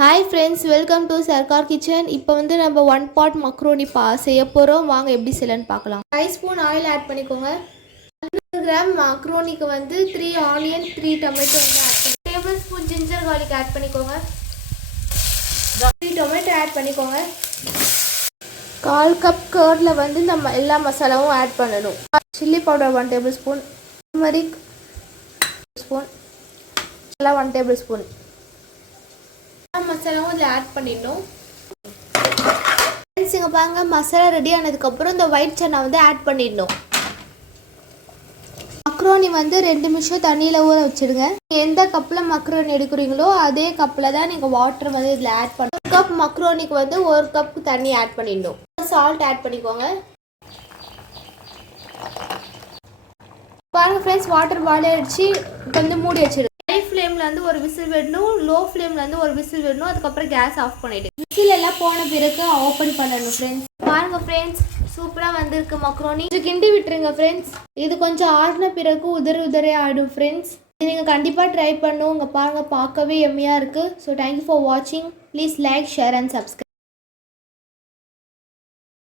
Hi friends, welcome to Sarkar kitchen. இப்போ வந்து நம்ம 1 pot மக்ரோனி செய்ய போகிறோம். வாங்க எப்படி செய்யலான்னு பார்க்கலாம். 5 ஸ்பூன் ஆயில் ஆட் பண்ணிக்கோங்க. 100 கிராம் மக்ரோனிக்கு வந்து 3 ஆனியன் 3 டொமேட்டோ வந்து ஆட் பண்ணி, tablespoon ginger garlic add பண்ணிக்கோங்க. 3 டொமேட்டோ ஆட் பண்ணிக்கோங்க. 1/4 கப் கர்டில் வந்து நம்ம எல்லா மசாலாவும் ஆட் பண்ணணும். Chilli powder 1 table spoon, turmeric spoon, 1 table spoon மசாலாவும் இதில் ஆட் பண்ணிடணும். ஃப்ரெண்ட்ஸ், இங்கே பாருங்க, மசாலா ரெடி ஆனதுக்கப்புறம் இந்த ஒயிட் சன்னா வந்து ஆட் பண்ணிடணும். மக்ரோனி வந்து 2 நிமிஷம் தண்ணியில் ஊற வச்சுடுங்க. எந்த கப்பில் மக்ரோனி எடுக்கிறீங்களோ அதே கப்பில் தான் நீங்கள் வாட்டர் வந்து இதில் ஆட் பண்ணணும். 1 கப் மக்ரோனிக்கு வந்து 1 கப் தண்ணி ஆட் பண்ணிடணும். சால்ட் ஆட் பண்ணிக்கோங்க. பாருங்கள் ஃப்ரெண்ட்ஸ், வாட்டர் பாயில் ஆகிடுச்சு. இப்போ வந்து மூடி வச்சிடுங்க. ஹை ஃப்ளேமில் வந்து ஒரு விசில் விடணும், லோ ஃப்ளேமில் வந்து ஒரு விசில் விடணும். அதுக்கப்புறம் கேஸ் ஆஃப் பண்ணிவிடு. விசில் எல்லாம் போன பிறகு ஓப்பன் பண்ணணும். ஃப்ரெண்ட்ஸ் பாருங்கள், ஃப்ரெண்ட்ஸ் சூப்பராக வந்திருக்கு மக்ரோனி. இது கிண்டி விட்டுருங்க ஃப்ரெண்ட்ஸ். இது கொஞ்சம் ஆடின பிறகு உதறே ஆடும் ஃப்ரெண்ட்ஸ். இது நீங்கள் கண்டிப்பாக ட்ரை பண்ணுங்க. பாருங்கள், பார்க்கவே எம்மையாக இருக்குது. ஸோ தேங்க்யூ ஃபார் வாட்சிங். Please like, share and subscribe.